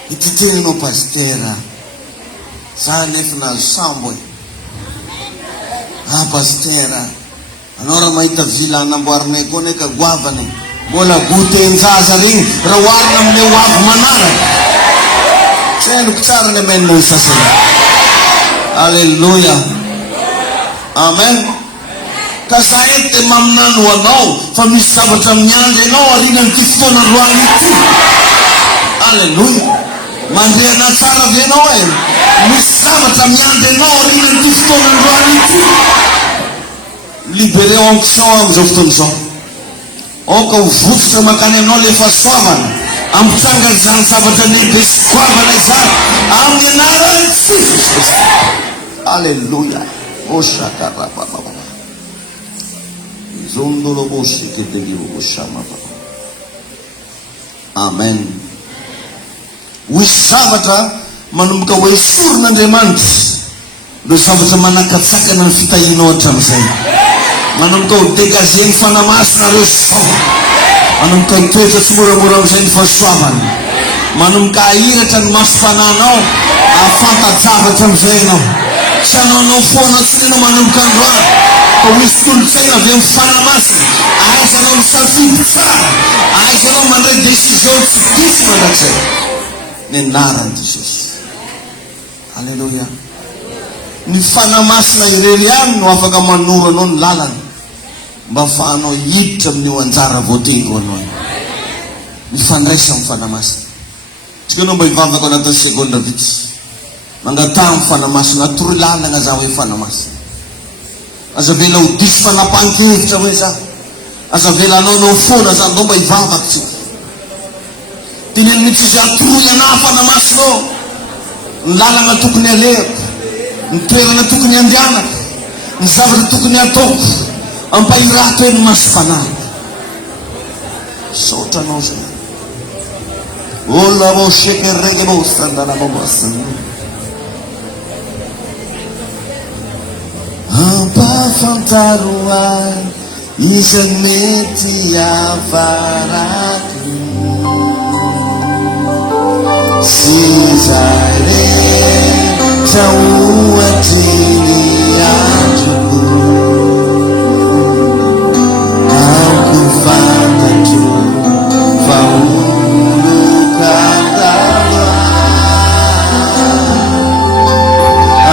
ititenenao pastera za nefa nazo sambo e pastera anao raha mahita vila anamboarinay koa ne ka goavany mbola gotenjaza reny raha oarina amile ho avy manaraka tsy hainoko tsara ny amenina ny sasany alleluia amen ka za ety maminano anao fa misy zavatra miandry anao arinany ty fotoana androany ity alleluia mandreana tsara avy anao e misy zavatra miandry anao arinany ty fotoana androany ity libéré onction am'izao fotoana zao oka ho vototra makany anao le fahasoavana ampitsanga zany zavatra lehibe sy goavana izany amin'ny anarany Jesosy alleluia oshakarabababa zondoloboshiketelioboshama amen hoisy zavatra manomboka ho esorin'Andriamanitra le zavatra manakatsakana ny fitahinao hatramin'izay manomboka ho dégagé ny fanamasina reo zao manomboka hitoetra tsy moramora amin'izay ny fahasoavana manomboka ahiratra ny masom-pananao ahafantajavatra amin'izay ianao tsy anaonao foana tsy nenao manomboka androany fa misy tolotsaina avy amin'ny fanamasina ahaizanao misafidy tsara ahaizanao mandray décision tsy diso mandrakzay ny anarany Jesosy alleluia ny fanamasina irery ihany no afaka manoro anao ny lalana mba afahanao hiditra amin'io anjara voatego anao mifandraisa amin'ny fanamasina tsika anao mba hivavaka anatin'ny segonda vitsy mangatà amin'ny fanamasina atory lalana za hoe fanamasina aza vela ho diso fanapahan-kevitra hoe za aza vela anao nao foana zany ndao mba hivavaka tsika teneny mihitsy izy atoroy ana fanamasina ao ny lalana tokony alehako ny toerana tokony andianako, ny zavatra tokony ataoko ampahirato eny masom-panahy. Saotranao zay. Olona vao sekereke vao sandanamamosany. Ampafantaro ahy izay mety avarako sy izay rehetra ohatriny androko. Aoko fantatro fa olokandalo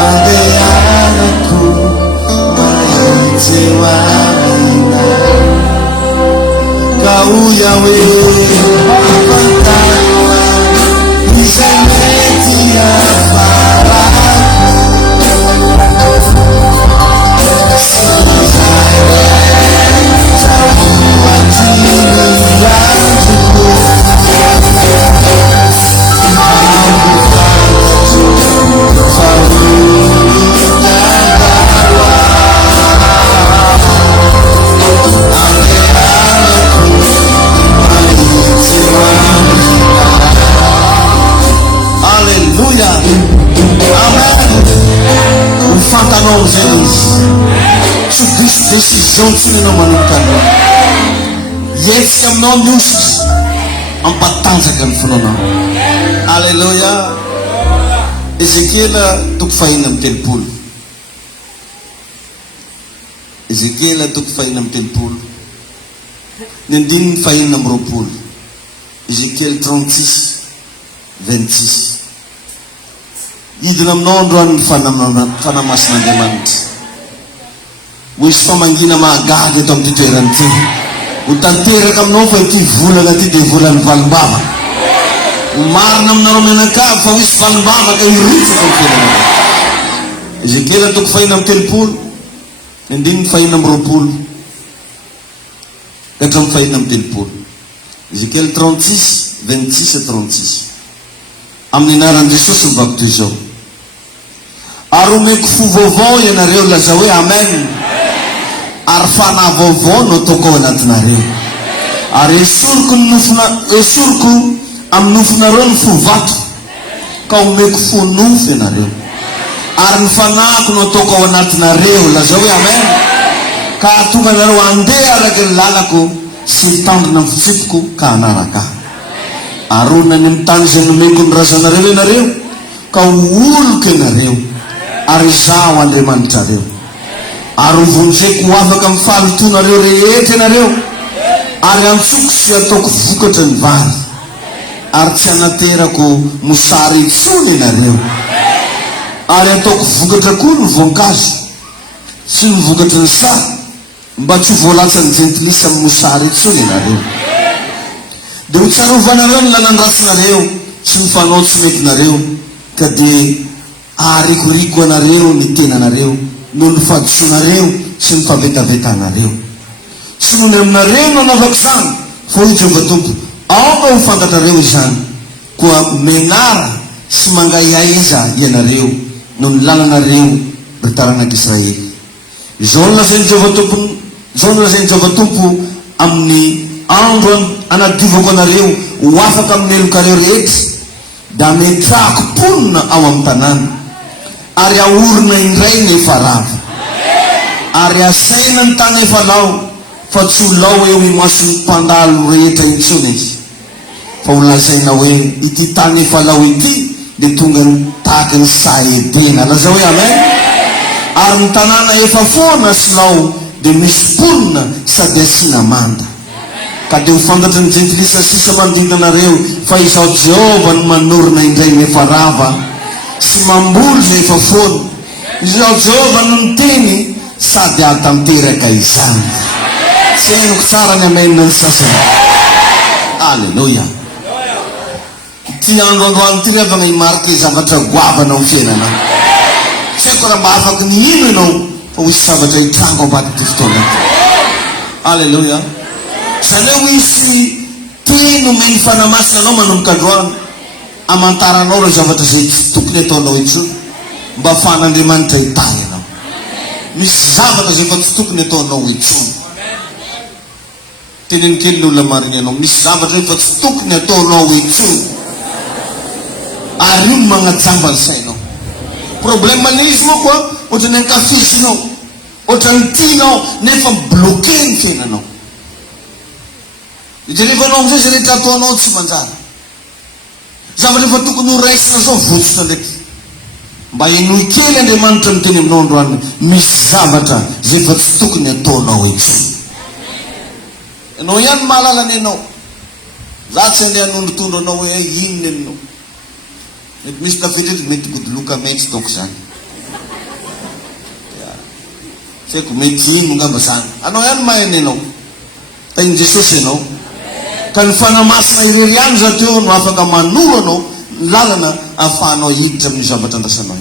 andehanako mahitsy ho amina ka hoy aho hoe ampafantaro ahy izay mety avarako sy izay rehetra ohatriny androko. Aleluia, amen. Fantanao zay izy, tsy diso décision tsiny anao manomboka androany. Hetsika aminao miositra ampatanjaka ny fonanao. Aleluia. Ezekiela toko 4:30. Ezekiela toko 4:30. Ny andininy 4:20. Ezekiel 36:26. Hidina aminao androany ny fanamasin'Andriamanitra. Ho isy famangina mahagaga eto amin'ity toerana ity. Ho tanteraka aminao fa ity volana ity dia volan'ny valim-bava. Ho marina aminareo menakavy fa ho isy valim-bava ka hiritsaka ny fiainana. Ezekiela toko 4:30, andininy 4:20 ka hatramin'ny 4:30. Ezekiel 36:26-36. Amin'ny anaran'i Jesosy mivako toy izao. Ary omeko fo vaovao ianareo laza hoe amen. Ary fanahy vaovao no ataoko ao anatinareo. Ary esoriko amin'ny nofonareo ny fo vato ka omeko fo nofo ianareo. Ary ny fanahiko no ataoko ao anatinareo laza hoe amen. Ka atonga anareo andeha araka ny lalako sy mitandrina amin'ny fitsipiko ka hanaraka ahy. Aronina ny amin'ny tany izay nomeko ny razanareo ianareo ka oloka ianareo ary izaho Andriamanitrareo. Ary hovonjeko ho afaka amin'ny fahalotonareo rehetra ianareo ary antsoko sy ataoko vokatra ny vary ary tsy hanaterako mosary intsony ianareo ary ataoko vokatra koa ny voankazo sy ny vokatra ny sa mba tsy ho voalatsa ny jentilisa amin'ny mosary intsony ianareo. Dia ho tsarovana ny lanan-drasinareo sy ny fanao tsy metinareo ka dia aharikoriko anareo ny tenanareo noho ny fahadisoanareo sy ny favetavetanareo. Tsy nohony aminareo no anaovako izany fa hoy Jehovah Tompo, ao mba ho fantatrareo izany koa menara sy mangaiaiza ianareo noho ny lalанareo ry taranak'Israely. Izao no lazain'i Jehovah Tompo amin'ny andro anadiovako anareo ho afaka amin'ny elokareo rehetra da metrahako ponina ao amin'ny tanàna ary aorina indray ny efa rava ary asaina ny tany efa lao fa tsy ho lao eo imason'ny mpandalo rehetra intsony izy fa ho lazaina hoe ity tany efa lao ity dia tonga ny tahaka ny saebena laza hoe amen. Ary ny tanàna efa foana sy lao dia misy ponina sady asiana manda ka dia ho fantatra ny jentilisa sisa mandrina anareo fa izaho Jehova no manorina indray ny efa rava sy mamboly ny efa foana. Izaho Jehova no miteny sady atanteraka izany. Tsy hainoko tsara ny amenina ny sasany. Aleluia. Ty androandroany ty revana himarika zavatra goavana amin'ny fiainana. Tsy haiko raha mba afaky ny ino ianao fa ho isy zavatra hitrango ambady ty fotoana ty. Aleluia. Zany hoe misy teny omeny fanamasina anao manomboka androany amantaranao ireo zavatra zay tsy tokony ataonao intsony mba ahafahan'Andriamanitra hitany ianao. Misy zavatra zay efa tsy tokony ataonao intsony. Teneny kely ny olona mariny ianao, misy zavatra efa tsy tokony ataonao intsony. Ary io magnajamba ny sainao. Problème le izy moa koa, ohatra ny ankafizinao, ohatra ny tianao nefa bloqué ny fiainanao. Ijerevanao amizay zay rehetra ataonao tsy manjary. Zavatra efa tokony ho raisina zao votsitra ndraiky. Mba inoy kely Andriamanitra miteny aminao androany, misy zavatra zay efa tsy tokony ataonao intsony. Ianao ihany mahalala ny ianao. Za tsy andeha hanondrotondro anao hoe inona aminao. Mety misy tafetretra mety godoloka maitso taoko zany. Tsy haiko mety ino ngamba zany. Anao ihany mahay ny ianao. Tain'i Jesosy ianao. Ka ny fanamasina irery ihany za teo no afaka manoro anao lalana ahafahanao hiditra amin'ny zavatra andrasanao.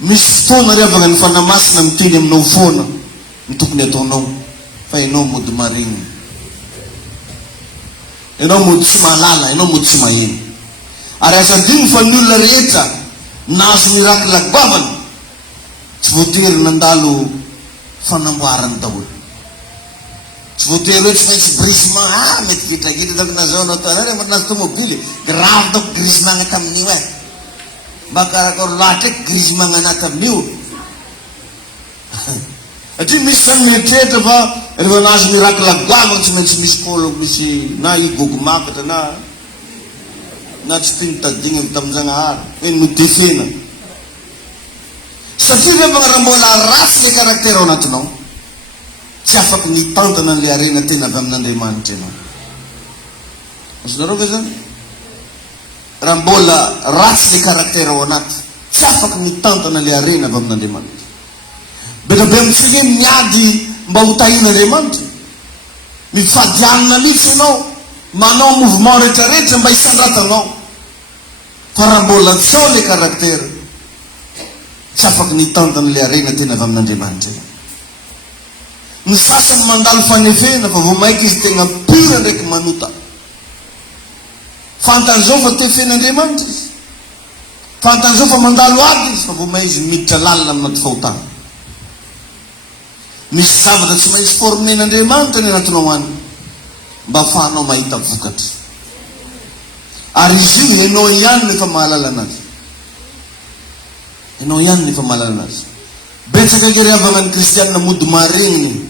Misy fotoana ry avaka ny fanamasina miteny aminao foana ny tokony ataonao, fa ianao mody mariny. Ianao mody tsy mahalala, ianao mody tsy maheno. Ary asadiny fa ny olona rehetra nahazo mirakila goavana tsy voatery nandalo fanamboarany daholo. Tsy voatery hoe tsy maintsy brisement, mety gidragidra taoko nazao anao toanary ama nazy tomobily grave taoko grisement agnaty amin'io e. Mba karakaro lahatra eky grisement agnaty amin'io. Satria misy zany mieritreritra fa rehefa nahazo mirakila goavana tsy maintsy misy kolo misy na igogomakatra na tsy tia mitadigna vita amin'Janahary hoe nodefena. Satria rehefa raha mbola ratsy le karaktera ao anatinao, tsy afaky mitantana an'le arena tena avy amin'Andriamanitra ianao. Azonareo ve zany? Raha mbola ratsy le karaktera ao anaty, tsy afaky mitantana le arena avy amin'Andriamanitra. Betabe amintsika hoe miady mba ho tahin'Andriamanitra. Mifady anina mihitsy ianao, manao mouvement rehetrarehetra mba hisandratanao. Fa raha mbola tsao le karaktera, tsy afaky mitantana le arena tena avy amin'Andriamanitra. Ny sasany mandalo fanefena fa vao maiky izy tegna pira ndraiky manota. Fantan'izao fa tefen'Andriamanitra izy. Fantan'izao fa mandalo aby izy fa vao may izy miditra lalina aminaty fahotana. Misy zavatra tsy maintsy formen'Andriamanitra ny anatinao any mba ahafahanao mahita vokatra. Ary izy io ianao ihany nefa mahalala anazy. Ianao ihany nefa mahalala anazy. Betsaka kery avana ny kristianina mody maregniny,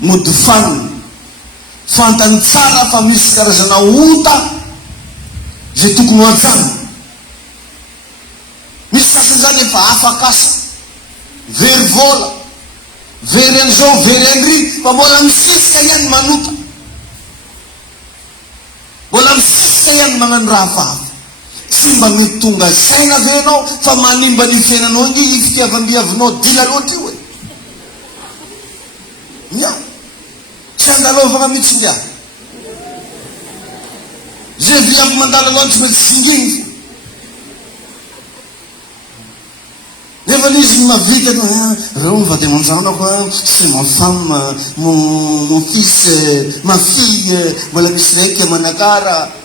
mody faniny, fantany tsara fa misy karazana ota zay tokony hajano. Misy kasan'izany efa afakasa, very vola, very an'izao, very an'ry, fa mbola misesika ihany manota. Mbola misesika ihany magnano raha hafahafa. Tsy mba mety tonga saina ve ianao fa manimba ny fiainanao ingy fitiavam-biavinao dila loatra io e. Mia, tsy andalovagna mihitsy ndia. Zay viavy mandala loatra tsy maintsy singiny. Nefa izy mavita reo mivady aman-janako, c'est ma femme, mon fils, ma fille, mbola misy raiky manakara.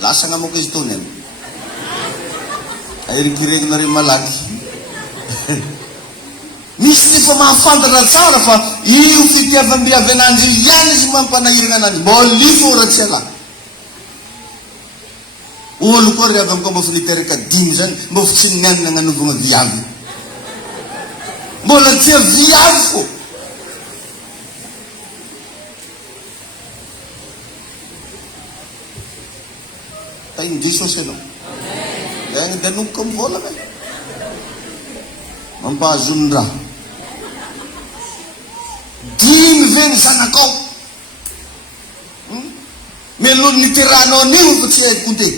Lasa ngamoko izy tony any. Airikiregnare malaky. Misy nefa mahafantatra tsara fa io fitiavam-biavy ananjy ihany izy mampanahirana ananjy. Mbola lifo raha tsy ala. Olo koa ry avy amiko mba finiteraka dimy zany, mba fi tsy nianina agnanovagna viavy. Mbola tia viavy fo. Tain'i Jesosy ianao. Agny danomboka mivolagna. Mampahazony raha. Dimy ve ny zanakao. Melony niterahanao anio fa tsy haiko konte.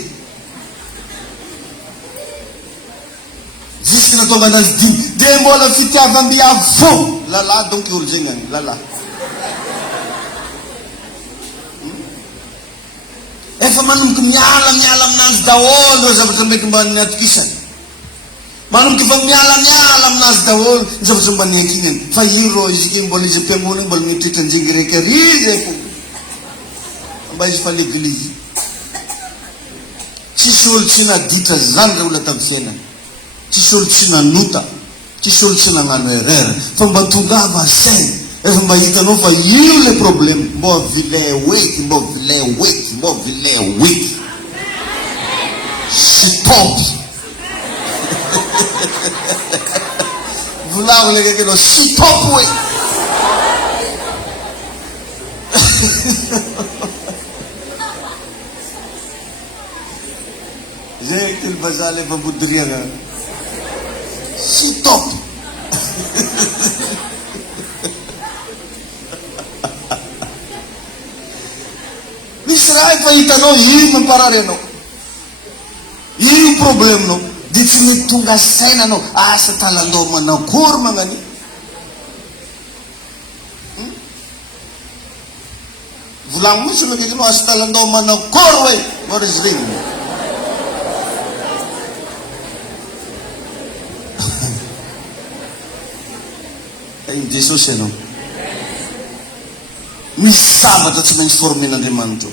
Jusque natonga anazy dimy. De mbola fitiavam-biavy fo. Lala donc olo zegny agny, lala. Efa manomboky miala aminazy daholo zavatra mety mba niatokisany. Manomboky fa miala aminazy daholo ny zavatra mba niankinany. Fa iro izy mbola izy ampiangoana mbola mitritra anjingy reky ary zay fo. Mba izy fa l'eglize. Tsisy olo tsy naditra zany reo la tamin'ny fiainana. Tsisy olo tsy nanota, tsisy olo tsy nagnano erreur, fa mba tongava saina. Efa mba hitanao fa io le problème, mba vilay weky, mba vilay weky, mba vilay weky. Stop. Volavo le che lo stop we. Zek il basale pa budriaga. Stop. Misrai pa hitanao io mamparareno. Io problème no. Di tsy mety tonga saina anao, asa talandao manakory magnani. Volagno mihitsy lo kekinao asa talandao manakory hoe, mora izy regny. Iny Jesosy ianao. Misy sabatra tsy maintsy formen'Andriamanitra.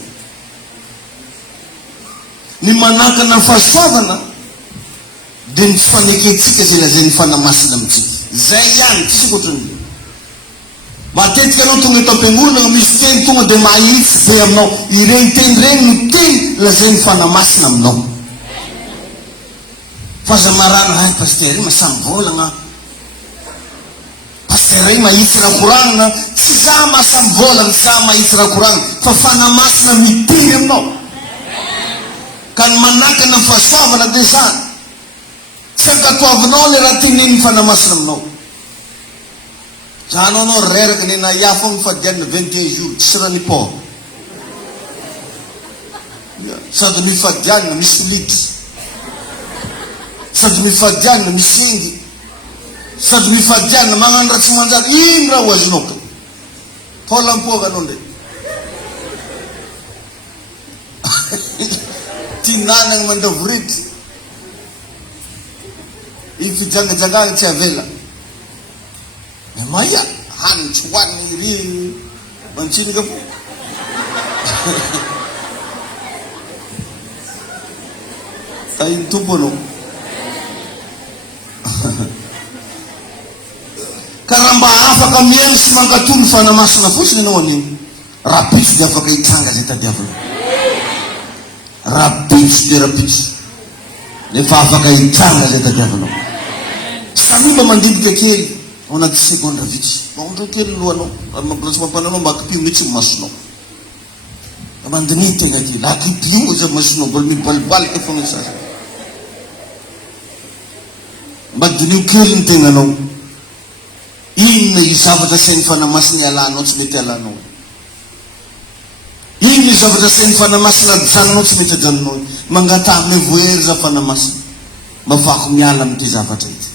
Ny manakana ny fahasoavana dia ny faneketsika zay lazainy fanamasina amitsika. Zay ihany tsika ohatrany. Matetika anao tonga eto am-piangonana misy teny tonga dia mahitsy be aminao. Ireny teny reny no teny lazainy fanamasina aminao. Fahazamarana, ay paster iny masambolagna. Paster iny mahitsy raha koragnina. Tsy za masambolagna, tsy za mahitsy raha koragnina, fa fanamasina mitiry aminao. Ka ny manakana ny fahasoavana dia zany. Tsy ankatoavinao le raha teneniny fanamasina aminao. Janao anao reraka ny nahiafo ny fadianina 21 jours, tsy raha ny port. Sady mifadianina misy lity. Sady mifadianina misy ingy. Sady mifadianina magnano raha tsy manjary. Ino raha ho azonao ka? Taolam-poaka anao ndray. Tinanana mandavority. Iny fijangajangana tsy avela. Maia haniny tsy hoaniny iry mantsinika fo. Ka iny tompo anao. Ka raha mba afaka miainy sy mankatono fanamasina fotsiny anao an'iny, rapitso dia afaka hitranga zay tadiavana. Rapitso dia rapitso. Nefa afaka hitranga zay tadiavanao. Samimba mandibika kely ao anaty segondra vitsy. Maondra kely lohanao. Mampilasy mampananao mba akipio mihitsy ny masonao. Mandinity tegna kely. Akipio izy masonao. Mbola mibalibalika foana sasany. Mba dinio kely ny tegnanao. Inona izavatra sain'ny fanamasina alanao tsy mety alanao. Inona izavatra sain'ny fanamasina janonao tsy mety ajanonao. Mangatahame voery za fanamasina. Mafako miala amin'ity zavatra ity.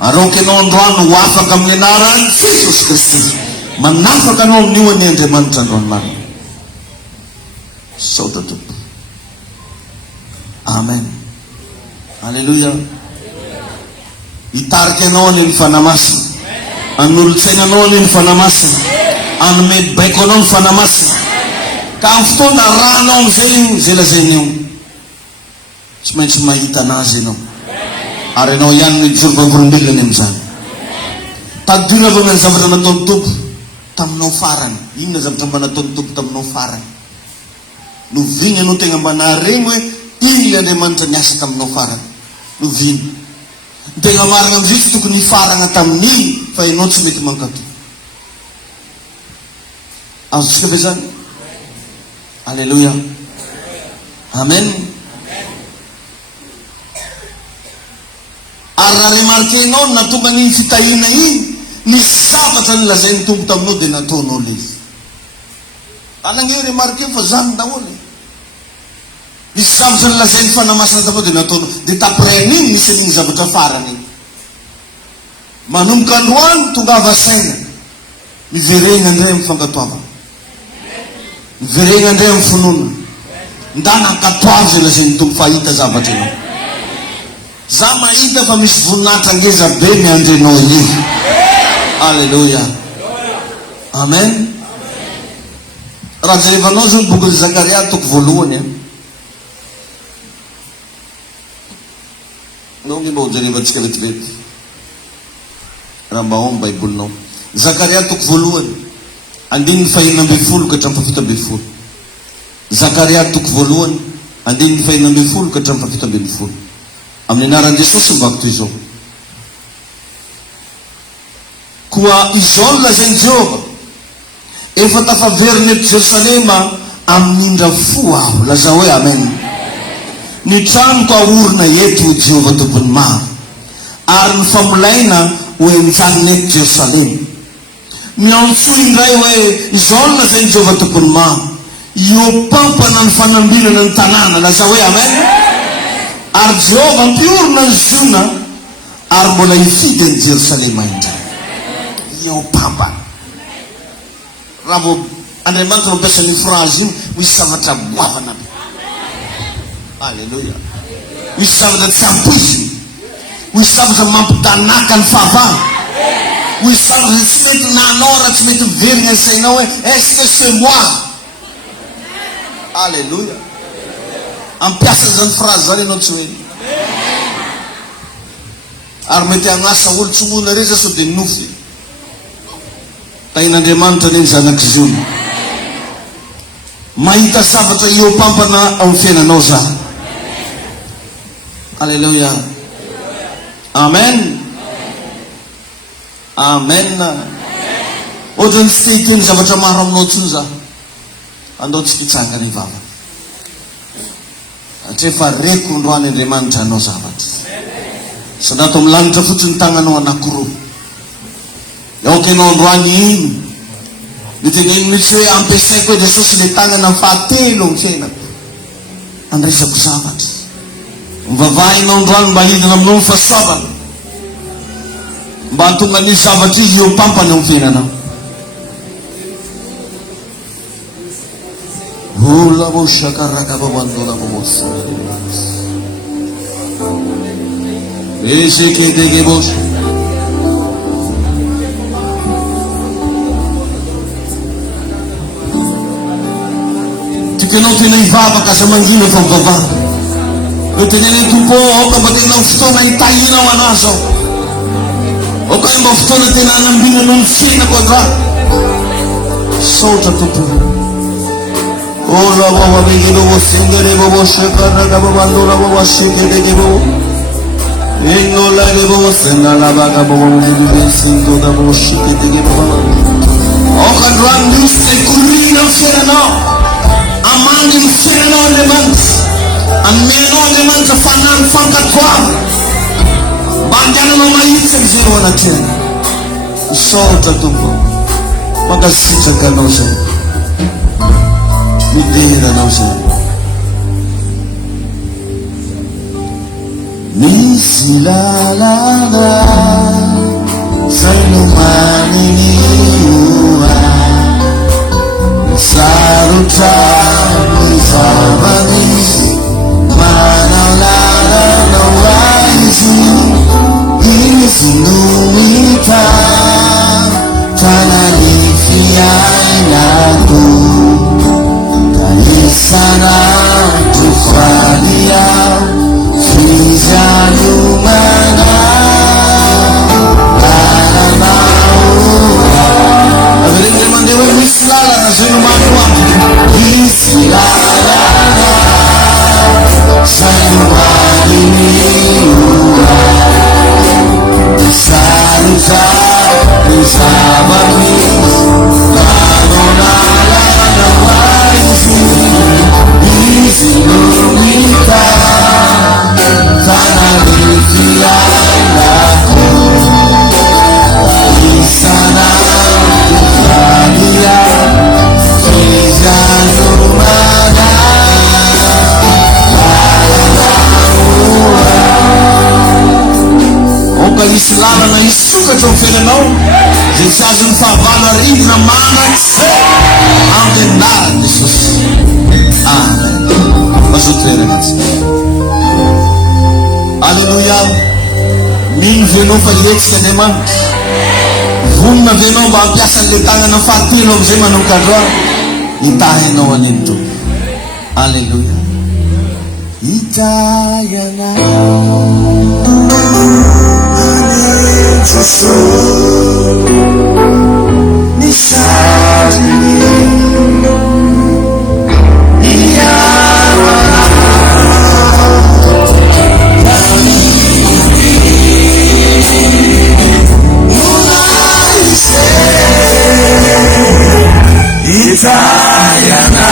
Aroky anao androano ho afaka amin'ny anaran'i Jesosy Kristy. Manafaka anao amin'io any Andriamanitra androany marina. Saotra tompo. Amen. Alleluia. Hitarika anao any ny fanamasina. Anolotsaina anao any ny fanamasina. Anome baiko anao ny fanamasina. Ka amin'ny fotoana ranao am'izay zay lazainy io. Tsy maintsy mahita anazy ianao. Ary ianao ihany ny jorovam-porombelona amin'izany. Tadina avy amin'ny zavatra nataon'ny tompo taminao farany. Inona zavatra mba nataon'ny tompo taminao farany. Noviny ianao tegna mba naharegny hoe iny le Andriamanitra niasa taminao farany. Noviny. Tegna marina amin'izay tsy tokony hifarana tamin'iny fa ianao tsy mety mankato. Azontsika ve zany? Alleluia. Amen. Ary raha remarquenao na tonga n'iny fitahina iny, ny zavatra ny lazainy tompo taminao dia nataonao le izy. Alagneo remarque fa zany daholo. Ny zavatra ny lazainy fanamasina taminao dia nataonao. Dia taprès n'iny nisy an'iny zavatra farany iny. Manomboka androany tonga avasaina. Miveregna indray amin'ny fankatoavana. Miveregna indray amin'ny fonona. Nda nankatoavy zay lazainy tompo fa hita zavatra ianao. Za mahita fa misy voninahitra ngeza be miandrenao io. Alleluia. Amen. raha jerevanao zao ny boky Zakaria toko voalohany nao ny mba ho jerevantsika vetivety raha mba ao ny baibolinao. Zakaria toko voalohany 2:1-7. Zakaria toko voalohany 2:1-7 amin'ny anaran'i Jesosy mbako toy izao: koa izao no lazainy Jehova, efa tafaveriny eto Jerosalema amin'indra fo aho. Laza hoe amen. Ny tranoko ahorona eto Jehova tompony maro, ary ny famolaina ho enjanony eto Jerosalema. Miantsoa indray hoe izao no lazainy Jehova tompony maro, io pampana ny fanambinana ny tanàna. Laza hoe amen. Ary Jehova mpiorona ny zona, ary mbola hifidy ny Jerosalema indray. Io pampana. Raha vao Andriamanitra mampiasa ny phrase iny, misy zavatra boavana. Alleluia. Misy zavatra tsy ampoiziny, misy zavatra mampidanaka ny fahavana, misy zavatra tsy mety nanao raha tsy mety miverina sainao hoe est-ce que c'est moi. Alleluia. Ampiasa zany phrase zany ianao tsy hoe. Ary mety agnasa olo tsy olona reza sao dia nofy tain'Andriamanitra reny zanaky zony. Mahita zavatra io pampana amin'ny fiainanao zany. Alleluia. Amen. Amen. Ohatrany tsy te hiteny zavatra maro aminao tsony za, andao tsy fitsangana ny vava satria fa reko androany Andriamanitra anao zavatra. Sadato amin'ny lanitra fotsiny tagnanao anakiroa. Aoka ianao androany iny niteneny mitsy hoe ampiasaiko hoe Jesosy le tagnana fahatelo amin'ny fiainako andresako zavatra. Mivavahinao androany mba hidina aminao ny fahasoavana, mba hatonga ny zavatra izy eo pampany amin'ny fiainanao. Ola bo shakaraka babandola bobosa ese que te gebos tikenao tena hivavaka aza mangina fa mivavaka. Eo tenenay tompo aoka mba tena fotoana hitahinao anazy ao, aoka mba fotoana tena hanambinanao ny fiainako androany. Saotra tompo. Ola baba begino bosengere bobo shakaraka babandola bobo shekere gebo eno la gebo sena la baga bobo bibi sinto da bobo shekere gebo. Oka ndran liste kulina fiana amani fiana Andriamanitra ameno Andriamanitra fanan fankatoava bandiananao mahitsy zero anatena. Saotra tompo magasitraka anao zay midera anao zay. Misy lalana sainomaniny ioa sarotra ny zava-misy manao lalana aizy izy no mita tanany fiainako sana tufalia fijanumana lala maura averende mandewe mislala na zenumanu mislala sanumani miura saluta nisabami manonala na waisi Sinumita Sana Bifianaku Isana Bifiania Fijanumana Oka islala na isuka tofenanao Zesazin favana rinna manakse Amenar Jesus. Amen. Alleluia. Mino venao fa letsika Andriamanitra. Vonona venao mba hampiasa le tagnana fahatelo amin'izay manomboka androany. Itahin naman ito. Hallelujah. Itayana anin suso ni sadini iyawala munalise itayana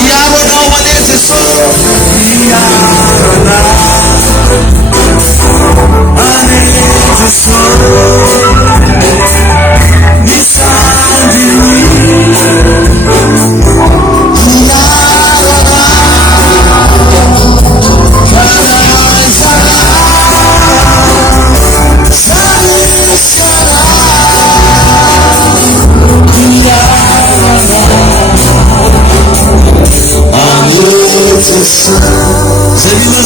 Iyarona wanezesho Iyarona anezesho Nisandini Iyarona Kadazara Zanishara Iyarona Zelino